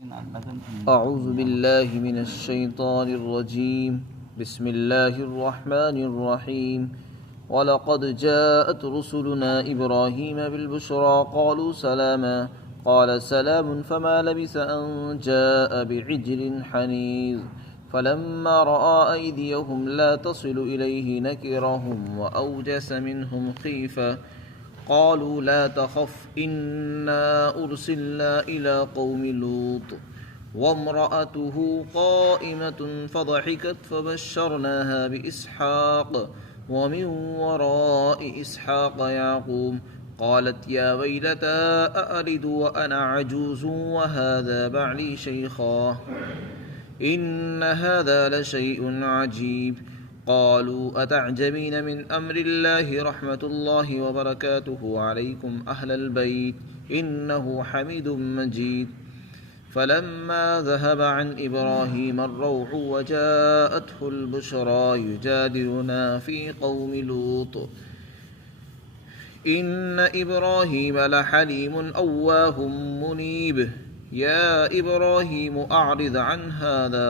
أعوذ بالله من الشيطان الرجيم بسم الله الرحمن الرحيم ولقد جاءت رسلنا إبراهيم بالبشرى قالوا سلاما قال سلام فما لبث أن جاء بعجل حنيذ فلما رأى أيديهم لا تصل إليه نكرهم وأوجس منهم خيفة قالوا لا تخف إنا أرسلنا إلى قوم لوط وامرأته قائمة فضحكت فبشرناها بإسحاق ومن وراء إسحاق يعقوب قالت يا ويلتى أألد وأنا عجوز وهذا بعلي شيخا إن هذا لشيء عجيب قالوا أتعجبين من أمر الله رحمة الله وبركاته عليكم أهل البيت إنه حميد مجيد فلما ذهب عن إبراهيم الروع وجاءته البشرى يجادلنا في قوم لوط إن إبراهيم لحليم أواه منيب يا إبراهيم أعرض عن هذا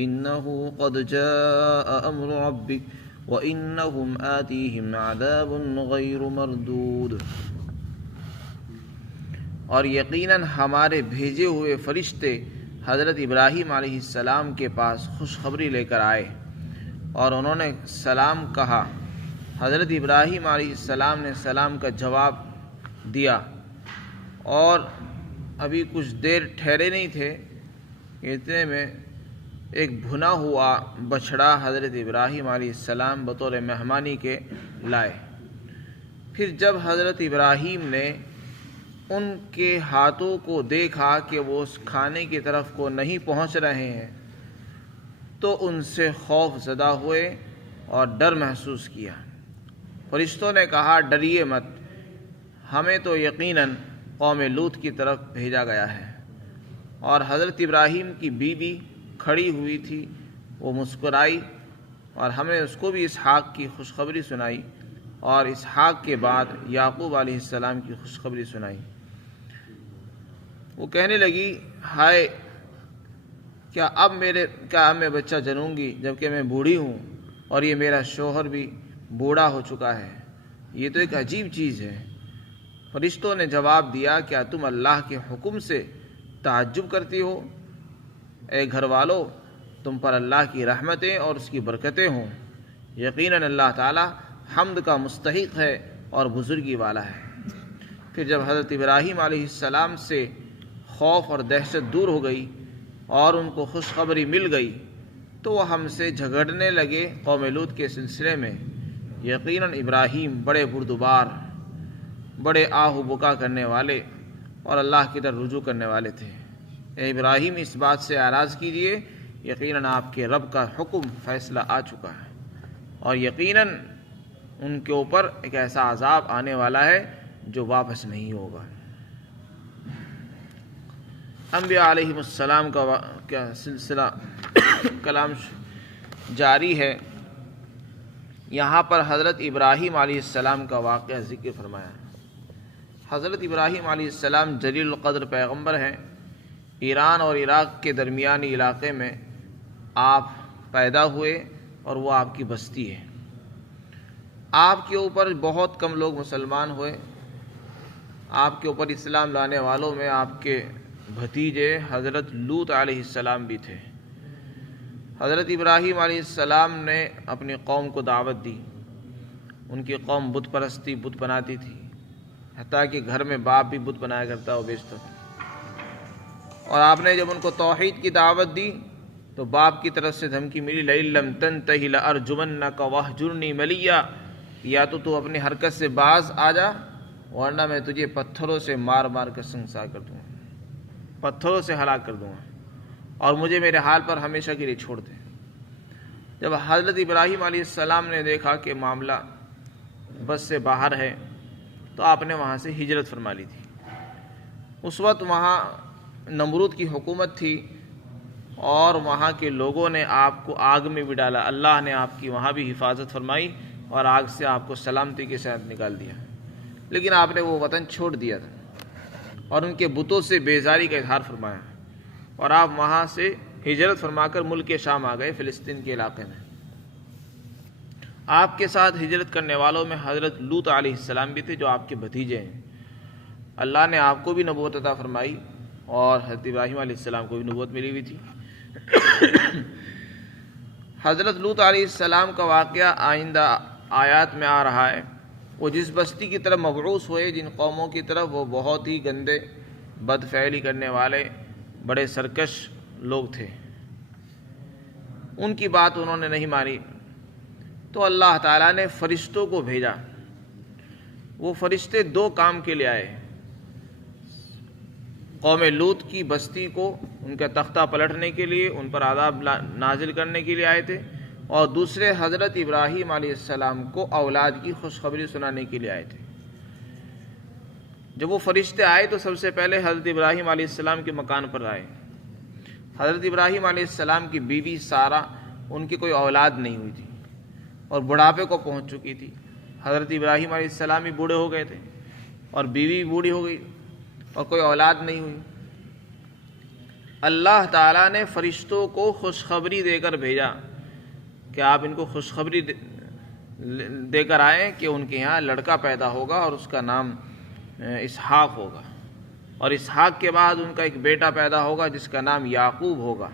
إنه قد جاء أمر ربك وإنهم آتيهم عذاب غير مردود اور یقیناً ہمارے بھیجے ہوئے فرشتے حضرت ابراہیم علیہ السلام کے پاس خوشخبری لے کر آئے اور انہوں نے سلام کہا۔ حضرت ابراہیم علیہ السلام نے سلام کا جواب دیا اور ابھی کچھ دیر ٹھہرے نہیں تھے، اتنے میں ایک بھنا ہوا بچھڑا حضرت ابراہیم علیہ السلام بطور مہمانی کے لائے۔ پھر جب حضرت ابراہیم نے ان کے ہاتھوں کو دیکھا کہ وہ اس کھانے کی طرف کو نہیں پہنچ رہے ہیں تو ان سے خوف زدہ ہوئے اور ڈر محسوس کیا۔ فرشتوں نے کہا ڈریے مت، ہمیں تو یقیناً قوم لوط کی طرف بھیجا گیا ہے۔ اور حضرت ابراہیم کی بیوی کھڑی ہوئی تھی، وہ مسکرائی اور ہم نے اس کو بھی اسحاق کی خوشخبری سنائی اور اسحاق کے بعد یعقوب علیہ السلام کی خوشخبری سنائی۔ وہ کہنے لگی ہائے، کیا اب میں بچہ جنوں گی جبکہ میں بوڑھی ہوں اور یہ میرا شوہر بھی بوڑھا ہو چکا ہے؟ یہ تو ایک عجیب چیز ہے۔ فرشتوں نے جواب دیا کیا تم اللہ کے حکم سے تعجب کرتی ہو؟ اے گھر والو، تم پر اللہ کی رحمتیں اور اس کی برکتیں ہوں۔ یقیناً اللہ تعالی حمد کا مستحق ہے اور بزرگی والا ہے۔ پھر جب حضرت ابراہیم علیہ السلام سے خوف اور دہشت دور ہو گئی اور ان کو خوشخبری مل گئی تو وہ ہم سے جھگڑنے لگے قوم لوط کے سلسلے میں۔ یقیناً ابراہیم بڑے بردبار، بڑے آہ و بکا کرنے والے اور اللہ کی طرف رجوع کرنے والے تھے۔ اے ابراہیم، اس بات سے اعراض کیجیے، یقیناً آپ کے رب کا حکم فیصلہ آ چکا ہے اور یقیناً ان کے اوپر ایک ایسا عذاب آنے والا ہے جو واپس نہیں ہوگا۔ انبیاء علیہ السلام کا سلسلہ کلام جاری ہے۔ یہاں پر حضرت ابراہیم علیہ السلام کا واقعہ ذکر فرمایا۔ حضرت ابراہیم علیہ السلام جلیل القدر پیغمبر ہیں۔ ایران اور عراق کے درمیانی علاقے میں آپ پیدا ہوئے اور وہ آپ کی بستی ہے۔ آپ کے اوپر بہت کم لوگ مسلمان ہوئے۔ آپ کے اوپر اسلام لانے والوں میں آپ کے بھتیجے حضرت لوط علیہ السلام بھی تھے۔ حضرت ابراہیم علیہ السلام نے اپنی قوم کو دعوت دی۔ ان کی قوم بت پرستی، بت بناتی تھی، حتیٰ کہ گھر میں باپ بھی بت بنایا کرتا اور بیچتا تھا۔ اور آپ نے جب ان کو توحید کی دعوت دی تو باپ کی طرف سے دھمکی ملی لئن لم تنتہ لأرجمنک واہجرنی ملیا، یا تو اپنی حرکت سے باز آ جا ورنہ میں تجھے پتھروں سے مار مار کر سنسار کر دوں گا، پتھروں سے ہلاک کر دوں گا اور مجھے میرے حال پر ہمیشہ کے لیے چھوڑ دے۔ جب حضرت ابراہیم علیہ السلام نے دیکھا کہ معاملہ بس سے باہر ہے تو آپ نے وہاں سے ہجرت فرما لی تھی۔ اس وقت وہاں نمرود کی حکومت تھی اور وہاں کے لوگوں نے آپ کو آگ میں بھی ڈالا۔ اللہ نے آپ کی وہاں بھی حفاظت فرمائی اور آگ سے آپ کو سلامتی کے ساتھ نکال دیا، لیکن آپ نے وہ وطن چھوڑ دیا تھا اور ان کے بتوں سے بیزاری کا اظہار فرمایا۔ اور آپ وہاں سے ہجرت فرما کر ملک شام آ گئے، فلسطین کے علاقے میں۔ آپ کے ساتھ ہجرت کرنے والوں میں حضرت لوط علیہ السلام بھی تھے جو آپ کے بھتیجے ہیں۔ اللہ نے آپ کو بھی نبوت عطا فرمائی اور حضرت ابراہیم علیہ السلام کو بھی نبوت ملی ہوئی تھی۔ حضرت لوط علیہ السلام کا واقعہ آئندہ آیات میں آ رہا ہے۔ وہ جس بستی کی طرف مبعوث ہوئے، جن قوموں کی طرف، وہ بہت ہی گندے، بد فعلی کرنے والے، بڑے سرکش لوگ تھے۔ ان کی بات انہوں نے نہیں مانی، تو اللہ تعالیٰ نے فرشتوں کو بھیجا۔ وہ فرشتے دو کام کے لیے آئے۔ قوم لوط کی بستی کو ان کا تختہ پلٹنے کے لیے، ان پر عذاب نازل کرنے کے لیے آئے تھے، اور دوسرے حضرت ابراہیم علیہ السلام کو اولاد کی خوشخبری سنانے کے لیے آئے تھے۔ جب وہ فرشتے آئے تو سب سے پہلے حضرت ابراہیم علیہ السلام کے مکان پر آئے۔ حضرت ابراہیم علیہ السلام کی بیوی سارہ، ان کی کوئی اولاد نہیں ہوئی تھی اور بڑھاپے کو پہنچ چکی تھی۔ حضرت ابراہیم علیہ السلام بھی بوڑھے ہو گئے تھے اور بیوی بھی بوڑھی ہو گئی اور کوئی اولاد نہیں ہوئی۔ اللہ تعالیٰ نے فرشتوں کو خوشخبری دے کر بھیجا کہ آپ ان کو خوشخبری دے کر آئیں کہ ان کے یہاں لڑکا پیدا ہوگا اور اس کا نام اسحاق ہوگا، اور اسحاق کے بعد ان کا ایک بیٹا پیدا ہوگا جس کا نام یعقوب ہوگا۔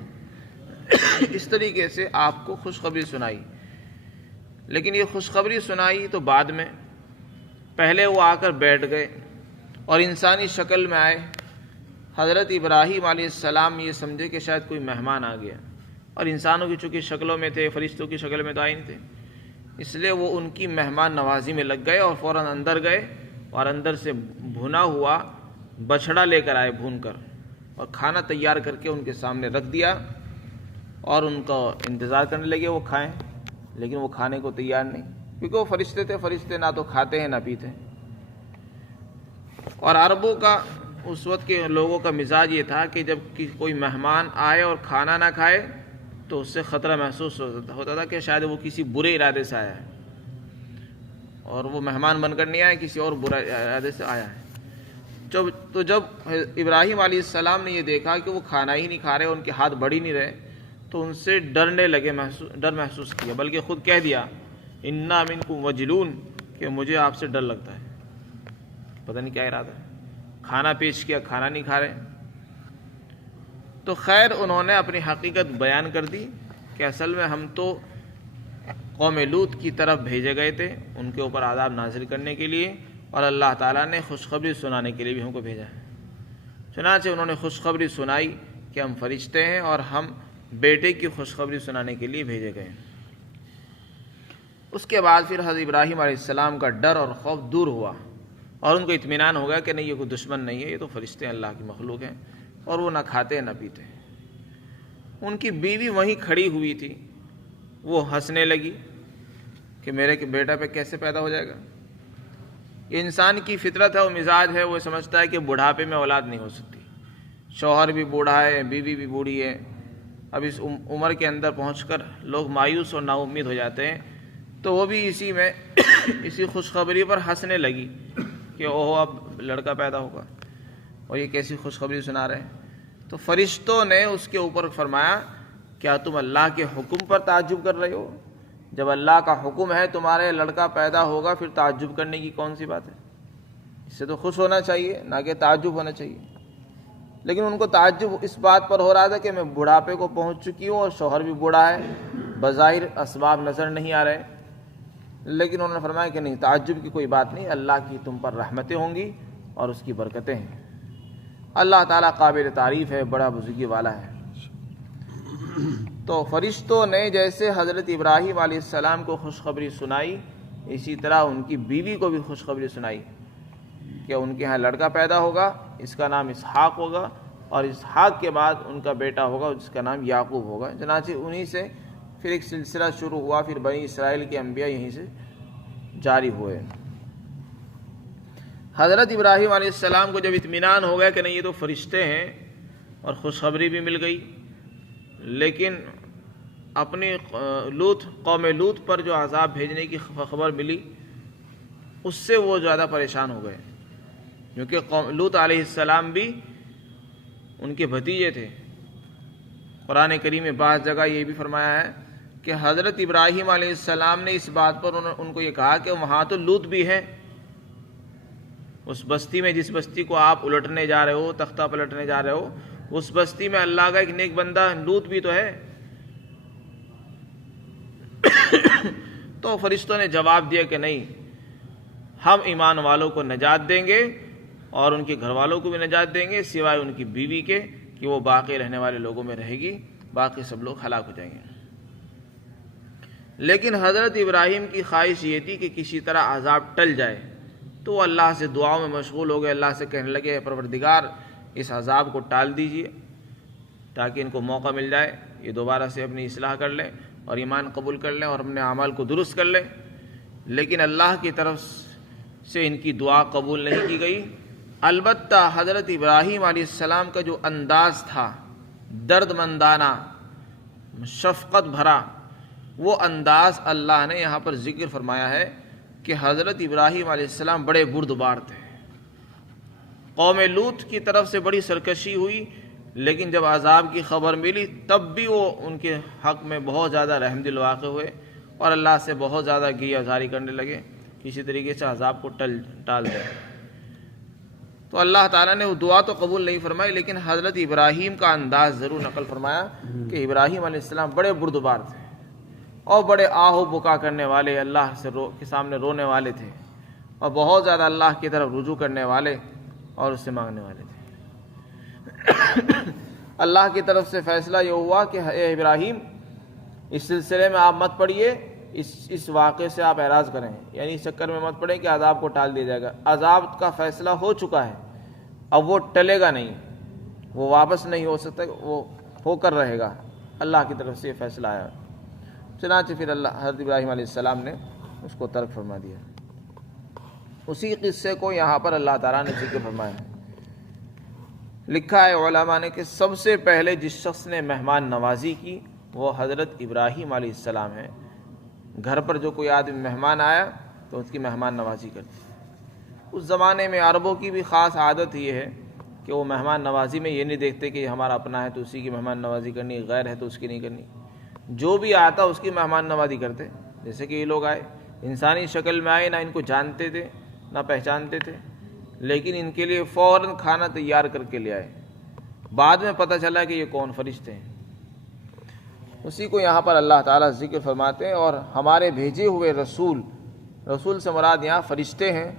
اس طریقے سے آپ کو خوشخبری سنائی۔ لیکن یہ خوشخبری سنائی تو بعد میں، پہلے وہ آ کر بیٹھ گئے اور انسانی شکل میں آئے۔ حضرت ابراہیم علیہ السلام یہ سمجھے کہ شاید کوئی مہمان آ گیا، اور انسانوں کی چونکہ شکلوں میں تھے، فرشتوں کی شکل میں تو آئے نہیں تھے، اس لیے وہ ان کی مہمان نوازی میں لگ گئے اور فوراً اندر گئے اور اندر سے بھنا ہوا بچھڑا لے کر آئے، بھون کر، اور کھانا تیار کر کے ان کے سامنے رکھ دیا اور ان کا انتظار کرنے لگے وہ کھائیں۔ لیکن وہ کھانے کو تیار نہیں، کیونکہ وہ فرشتے تھے، فرشتے نہ تو کھاتے ہیں نہ پیتے ہیں۔ اور عربوں کا، اس وقت کے لوگوں کا مزاج یہ تھا کہ جب کوئی مہمان آئے اور کھانا نہ کھائے تو اس سے خطرہ محسوس ہوتا تھا کہ شاید وہ کسی برے ارادے سے آیا ہے، اور وہ مہمان بن کر نہیں آیا، کسی اور برے ارادے سے آیا ہے۔ تو جب ابراہیم علیہ السلام نے یہ دیکھا کہ وہ کھانا ہی نہیں کھا رہے، ان کے ہاتھ بڑھ ہی نہیں رہے، تو ان سے ڈرنے لگے، ڈر محسوس کیا، بلکہ خود کہہ دیا انا منکم وجلون، کہ مجھے آپ سے ڈر لگتا ہے۔ پتہ نہیں کیا ارادہ ہے، کھانا پیش کیا، کھانا نہیں کھا رہے۔ تو خیر انہوں نے اپنی حقیقت بیان کر دی کہ اصل میں ہم تو قوم لوط کی طرف بھیجے گئے تھے ان کے اوپر عذاب نازل کرنے کے لیے، اور اللہ تعالیٰ نے خوشخبری سنانے کے لیے بھی ہم کو بھیجا ہے۔ چنانچہ انہوں نے خوشخبری سنائی کہ ہم فرشتے ہیں اور ہم بیٹے کی خوشخبری سنانے کے لیے بھیجے گئے۔ اس کے بعد پھر حضرت ابراہیم علیہ السلام کا ڈر اور خوف دور ہوا، اور ان کو اطمینان ہو گیا کہ نہیں، یہ کوئی دشمن نہیں ہے، یہ تو فرشتے اللہ کی مخلوق ہیں، اور وہ نہ کھاتے نہ پیتے۔ ان کی بیوی وہیں کھڑی ہوئی تھی، وہ ہنسنے لگی کہ میرے بیٹا پہ کیسے پیدا ہو جائے گا۔ یہ انسان کی فطرت ہے، وہ مزاج ہے، وہ سمجھتا ہے کہ بڑھاپے میں اولاد نہیں ہو سکتی۔ شوہر بھی بوڑھا ہے، بیوی بھی بوڑھی ہے، اب اس عمر کے اندر پہنچ کر لوگ مایوس اور نا امید ہو جاتے ہیں۔ تو وہ بھی اسی میں اسی خوشخبری پر ہنسنے لگی کہ اوہ اب لڑکا پیدا ہوگا، اور یہ کیسی خوشخبری سنا رہے ہیں۔ تو فرشتوں نے اس کے اوپر فرمایا کیا تم اللہ کے حکم پر تعجب کر رہے ہو؟ جب اللہ کا حکم ہے تمہارے لڑکا پیدا ہوگا، پھر تعجب کرنے کی کون سی بات ہے؟ اس سے تو خوش ہونا چاہیے، نہ کہ تعجب ہونا چاہیے۔ لیکن ان کو تعجب اس بات پر ہو رہا تھا کہ میں بڑھاپے کو پہنچ چکی ہوں اور شوہر بھی بوڑھا ہے، بظاہر اسباب نظر نہیں آ رہے، لیکن انہوں نے فرمایا کہ نہیں، تعجب کی کوئی بات نہیں، اللہ کی تم پر رحمتیں ہوں گی اور اس کی برکتیں ہیں۔ اللہ تعالیٰ قابل تعریف ہے، بڑا بزرگی والا ہے۔ تو فرشتوں نے جیسے حضرت ابراہیم علیہ السلام کو خوشخبری سنائی، اسی طرح ان کی بیوی کو بھی خوشخبری سنائی کہ ان کے ہاں لڑکا پیدا ہوگا، اس کا نام اسحاق ہوگا، اور اسحاق کے بعد ان کا بیٹا ہوگا جس کا نام یعقوب ہوگا۔ چنانچہ انہی سے پھر ایک سلسلہ شروع ہوا، پھر بنی اسرائیل کے انبیاء یہیں سے جاری ہوئے۔ حضرت ابراہیم علیہ السلام کو جب اطمینان ہو گیا کہ نہیں یہ تو فرشتے ہیں اور خوشخبری بھی مل گئی، لیکن اپنی قوم لوط پر جو عذاب بھیجنے کی خبر ملی اس سے وہ زیادہ پریشان ہو گئے، کیونکہ قوم لوط علیہ السلام بھی ان کے بھتیجے تھے، قرآن کریم میں بعض جگہ یہ بھی فرمایا ہے کہ حضرت ابراہیم علیہ السلام نے اس بات پر ان کو یہ کہا کہ وہاں تو لوط بھی ہے، اس بستی میں جس بستی کو آپ الٹنے جا رہے ہو، تختہ پلٹنے جا رہے ہو، اس بستی میں اللہ کا ایک نیک بندہ لوط بھی تو ہے۔ تو فرشتوں نے جواب دیا کہ نہیں، ہم ایمان والوں کو نجات دیں گے اور ان کے گھر والوں کو بھی نجات دیں گے، سوائے ان کی بیوی کے کہ وہ باقی رہنے والے لوگوں میں رہے گی، باقی سب لوگ ہلاک ہو جائیں گے۔ لیکن حضرت ابراہیم کی خواہش یہ تھی کہ کسی طرح عذاب ٹل جائے، تو وہ اللہ سے دعاؤں میں مشغول ہو گئے، اللہ سے کہنے لگے پروردگار اس عذاب کو ٹال دیجئے تاکہ ان کو موقع مل جائے، یہ دوبارہ سے اپنی اصلاح کر لیں اور ایمان قبول کر لیں اور اپنے اعمال کو درست کر لیں۔ لیکن اللہ کی طرف سے ان کی دعا قبول نہیں کی گئی۔ البتہ حضرت ابراہیم علیہ السلام کا جو انداز تھا، درد مندانہ، شفقت بھرا، وہ انداز اللہ نے یہاں پر ذکر فرمایا ہے کہ حضرت ابراہیم علیہ السلام بڑے بردبار تھے۔ قوم لوط کی طرف سے بڑی سرکشی ہوئی، لیکن جب عذاب کی خبر ملی تب بھی وہ ان کے حق میں بہت زیادہ رحم دل واقع ہوئے اور اللہ سے بہت زیادہ گریہ زاری کرنے لگے کسی طریقے سے عذاب کو ٹال دیں۔ تو اللہ تعالیٰ نے وہ دعا تو قبول نہیں فرمائی، لیکن حضرت ابراہیم کا انداز ضرور نقل فرمایا کہ ابراہیم علیہ السلام بڑے بردبار تھے اور بڑے آہ و بکا کرنے والے، اللہ کے سامنے رونے والے تھے اور بہت زیادہ اللہ کی طرف رجوع کرنے والے اور اس سے مانگنے والے تھے۔ اللہ کی طرف سے فیصلہ یہ ہوا کہ اے ابراہیم، اس سلسلے میں آپ مت پڑھیے، اس واقعے سے آپ اعراض کریں، یعنی اس چکر میں مت پڑیں کہ عذاب کو ٹال دیا جائے گا۔ عذاب کا فیصلہ ہو چکا ہے، اب وہ ٹلے گا نہیں، وہ واپس نہیں ہو سکتا، وہ ہو کر رہے گا، اللہ کی طرف سے یہ فیصلہ آیا۔ چنانچہ پھر حضرت ابراہیم علیہ السلام نے اس کو ترک فرما دیا۔ اسی قصے کو یہاں پر اللہ تعالیٰ نے ذکر فرمایا ہے۔ لکھا ہے علماء نے کہ سب سے پہلے جس شخص نے مہمان نوازی کی وہ حضرت ابراہیم علیہ السلام ہے۔ گھر پر جو کوئی آدمی مہمان آیا تو اس کی مہمان نوازی کرتی۔ اس زمانے میں عربوں کی بھی خاص عادت یہ ہے کہ وہ مہمان نوازی میں یہ نہیں دیکھتے کہ یہ ہمارا اپنا ہے تو اسی کی مہمان نوازی کرنی، غیر ہے تو اس کی نہیں کرنی، جو بھی آتا اس کی مہمان نوازی کرتے۔ جیسے کہ یہ لوگ آئے، انسانی شکل میں آئے، نہ ان کو جانتے تھے نہ پہچانتے تھے، لیکن ان کے لیے فوراً کھانا تیار کر کے لے آئے۔ بعد میں پتہ چلا کہ یہ کون فرشتے ہیں۔ اسی کو یہاں پر اللہ تعالیٰ ذکر فرماتے ہیں، اور ہمارے بھیجے ہوئے رسول سے مراد یہاں فرشتے ہیں،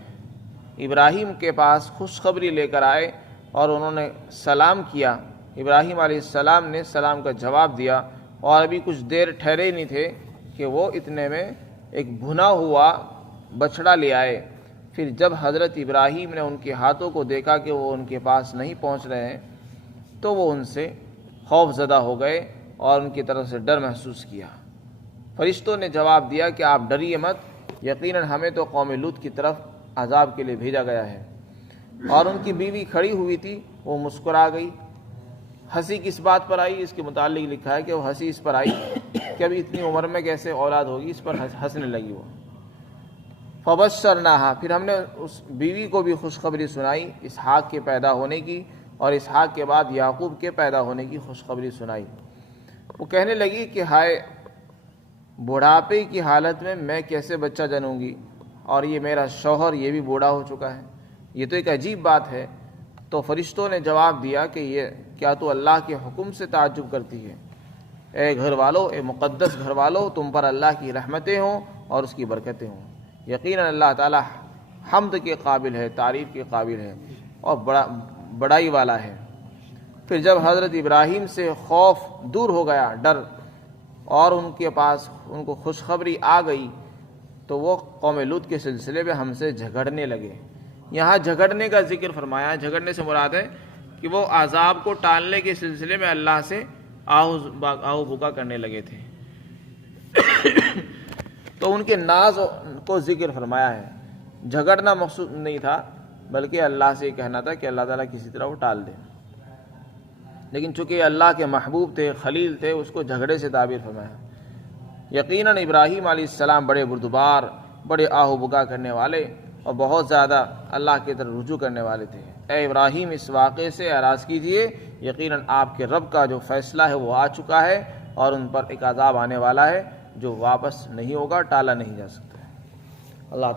ابراہیم کے پاس خوشخبری لے کر آئے اور انہوں نے سلام کیا۔ ابراہیم علیہ السلام نے سلام کا جواب دیا، اور ابھی کچھ دیر ٹھہرے نہیں تھے کہ وہ اتنے میں ایک بھنا ہوا بچڑا لے آئے۔ پھر جب حضرت ابراہیم نے ان کے ہاتھوں کو دیکھا کہ وہ ان کے پاس نہیں پہنچ رہے ہیں تو وہ ان سے خوف زدہ ہو گئے اور ان کی طرف سے ڈر محسوس کیا۔ فرشتوں نے جواب دیا کہ آپ ڈریے مت، یقیناً ہمیں تو قوم لوط کی طرف عذاب کے لیے بھیجا گیا ہے۔ اور ان کی بیوی کھڑی ہوئی تھی، وہ مسکرا گئی۔ ہنسی کس بات پر آئی؟ اس کے متعلق لکھا ہے کہ وہ ہنسی اس پر آئی کہ ابھی اتنی عمر میں کیسے اولاد ہوگی، اس پر ہنسنے لگی وہ۔ فبشرناہا، پھر ہم نے اس بیوی کو بھی خوشخبری سنائی اسحاق کے پیدا ہونے کی، اور اسحاق کے بعد یعقوب کے پیدا ہونے کی خوشخبری سنائی۔ وہ کہنے لگی کہ ہائے، بڑھاپے کی حالت میں کیسے بچہ جنوں گی، اور یہ میرا شوہر یہ بھی بوڑھا ہو چکا ہے، یہ تو ایک عجیب بات ہے۔ تو فرشتوں نے جواب دیا کہ یہ کیا تو اللہ کے حکم سے تعجب کرتی ہے؟ اے گھر والو، اے مقدس گھر والو، تم پر اللہ کی رحمتیں ہوں اور اس کی برکتیں ہوں۔ یقیناً اللہ تعالیٰ حمد کے قابل ہے، تعریف کے قابل ہے اور بڑائی والا ہے۔ پھر جب حضرت ابراہیم سے خوف دور ہو گیا، ڈر، اور ان کے پاس ان کو خوشخبری آ گئی، تو وہ قوم لوط کے سلسلے میں ہم سے جھگڑنے لگے۔ یہاں جھگڑنے کا ذکر فرمایا، جھگڑنے سے مراد ہے کہ وہ عذاب کو ٹالنے کے سلسلے میں اللہ سے آہو بکا کرنے لگے تھے۔ تو ان کے ناز کو ذکر فرمایا ہے۔ جھگڑنا مقصود نہیں تھا، بلکہ اللہ سے یہ کہنا تھا کہ اللہ تعالیٰ کسی طرح وہ ٹال دے، لیکن چونکہ اللہ کے محبوب تھے، خلیل تھے، اس کو جھگڑے سے تعبیر فرمایا۔ یقیناً ابراہیم علیہ السلام بڑے بردبار، بڑے آہ و بکا کرنے والے اور بہت زیادہ اللہ کی طرف رجوع کرنے والے تھے۔ اے ابراہیم، اس واقعے سے اعراض کیجئے، یقیناً آپ کے رب کا جو فیصلہ ہے وہ آ چکا ہے اور ان پر ایک عذاب آنے والا ہے جو واپس نہیں ہوگا، ٹالا نہیں جا سکتا۔ اللہ تعالیٰ